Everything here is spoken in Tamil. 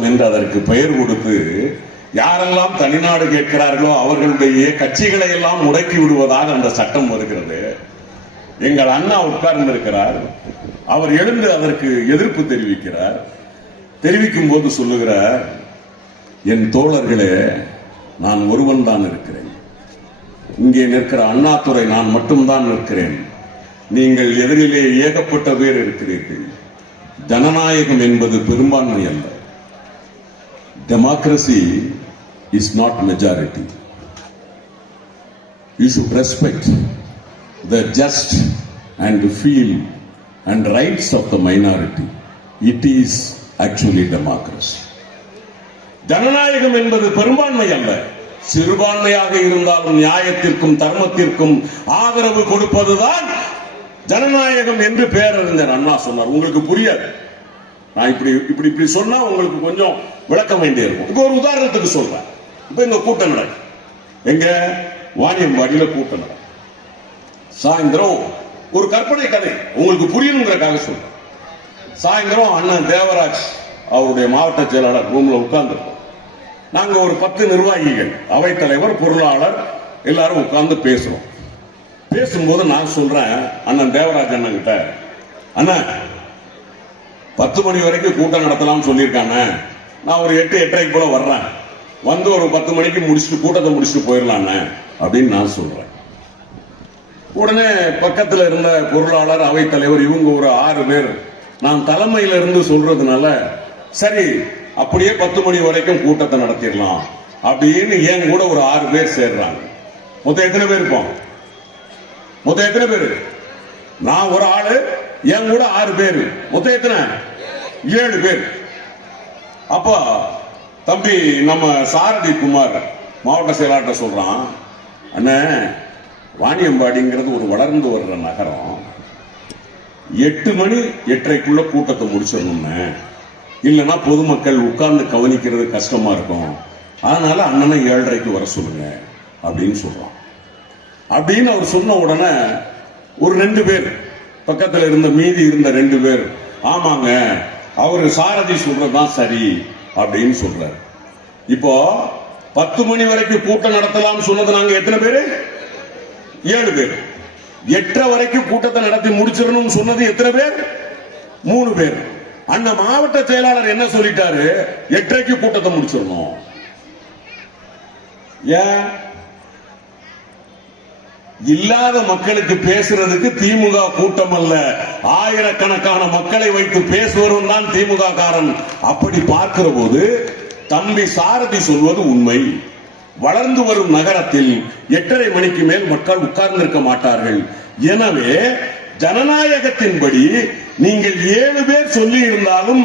சட்டம் என்று அதற்கு பெயர் கொடுத்து யாரெல்லாம் தனிநாடு கேட்கிறார்களோ அவர்களுடைய கட்சிகளை எல்லாம் முடக்கி விடுவதாக அந்த சட்டம் வருகிறது. எங்கள் அண்ணா உட்கார்ந்து இருக்கிறார் அவர் எழுந்து அதற்கு எதிர்ப்பு தெரிவிக்கிறார். தெரிவிக்கும் போது சொல்லுகிறார் என் தோழர்களே நான் ஒருவன் தான் இருக்கிறேன். இங்கே நிற்கிற அண்ணாத்துறை நான் மட்டும்தான் நிற்கிறேன். நீங்கள் எதிரிலே ஏகப்பட்ட பேர் இருக்கிறீர்கள். ஜனநாயகம் என்பது பெரும்பான்மை அல்ல. Democracy is not majority You should respect the just and feel and rights of the minority. It is actually democracy. ஜனநாயகம் என்பது பெரும்பான்மை அல்ல சிறுபான்மையாக இருந்தாலும் நியாயத்திற்கும் தர்மத்திற்கும் ஆதரவு கொடுப்பதுதான் ஜனநாயகம் என்று பேரறிஞர் அண்ணா சொன்னார் உங்களுக்கு புரியாது நான் இப்படி இப்படி இப்படி சொன்னா உங்களுக்கு கொஞ்சம் விளக்க வேண்டியிருக்கும் இப்போ ஒரு உதாரணத்துக்கு சொல்றேன். இப்ப இங்க கூட்டம் நடக்கு. எங்க வாணியம்பாடியில கூட்டம் நடக்கும் சாயந்தரம் ஒரு கற்பனை கதை. உங்களுக்கு புரியணுங்கிறக்காக சொல்றேன். சாயந்தரம் அண்ணன் தேவராஜ் அவருடைய மாவட்ட செயலாளர் ரூம்ல உட்கார்ந்துருக்கோம். நாங்க ஒரு பத்து நிர்வாகிகள் அவைத்தலைவர் பொருளாளர் எல்லாரும் உட்கார்ந்து பேசுறோம். பேசும்போது நான் சொல்றேன் அண்ணன் தேவராஜ் அண்ணன் கிட்ட அண்ணன் பத்து மணி வரைக்கும் கூட்டம் நடத்தலாம்னு சொல்லியிருக்காங்க. நான் ஒரு எட்டு எட்டரைக்கு போல வர்றேன். வந்து ஒரு பத்து மணிக்கு முடிச்சுட்டு கூட்டத்தை முடிச்சுட்டு போயிடலாண்ணே அப்படின்னு நான் சொல்றேன். உடனே பக்கத்தில் இருந்த பொருளாளர் அவைத்தலைவர் இவங்க ஒரு ஆறு பேர். நான் தலைமையில இருந்து சொல்றதுனால சரி அப்படியே பத்து மணி வரைக்கும் கூட்டத்தை நடத்திடலாம் அப்படின்னு என் கூட ஒரு ஆறு பேர் சேர்றாங்க. மொத்தம் எத்தனை பேர் இருப்போம்? மொத்தம் எத்தனை பேர்? நான் ஒரு ஆளு என் கூட ஆறு பேர். மொத்தம் எத்தனை? ஏழு பேர். அப்போ தம்பி நம்ம சாரதி குமார் மாவட்ட செயலாளர் சொல்றான் அண்ணே வாணியம்பாடிங்கிறது ஒரு வளர்ந்து வர்ற நகரம். எட்டு மணி எட்டரைக்குள்ள கூட்டத்தை முடிச்சிடணும்னு. இல்லைன்னா பொதுமக்கள் உட்கார்ந்து கவனிக்கிறது கஷ்டமா இருக்கும். அதனால அண்ணனை ஏழரைக்கு வர சொல்லுங்க அப்படின்னு சொல்றான். அப்படின்னு அவர் சொன்ன உடனே ஒரு ரெண்டு பேர் பக்கத்துல இருந்த மீதி இருந்த ரெண்டு பேர் ஆமாங்க அவர் சாரதி சொல்றதுதான் சரி அப்படின்னு சொல்றாரு. இப்போ பத்து மணி வரைக்கும் கூட்டம் நடத்தலாம்னு சொன்னது நாங்க எத்தனை பேரு? ஏழு பேர். எட்டரை வரைக்கும் கூட்டத்தை நடத்தி முடிச்சிடணும்னு சொன்னது எத்தனை பேர்? மூணு பேர். அந்த மாவட்ட செயலாளர் என்ன சொல்லிட்டாரு? எட்டரைக்கு கூட்டத்தை முடிச்சிடணும். ஏன்? இல்லாத மக்களுக்கு பேசுறதுக்கு திமுக கூட்டம் அல்ல ஆயிரக்கணக்கான மக்களை வைத்து பேசுவரும் தான் திமுக காரன். அப்படி பார்க்கிற போது தம்பி சாரதி சொல்வது உண்மை. வளர்ந்து வரும் நகரத்தில் எட்டரை மணிக்கு மேல் மக்கள் உட்கார்ந்திருக்க மாட்டார்கள். எனவே ஜனநாயகத்தின்படி நீங்கள் ஏழு பேர் சொல்லி இருந்தாலும்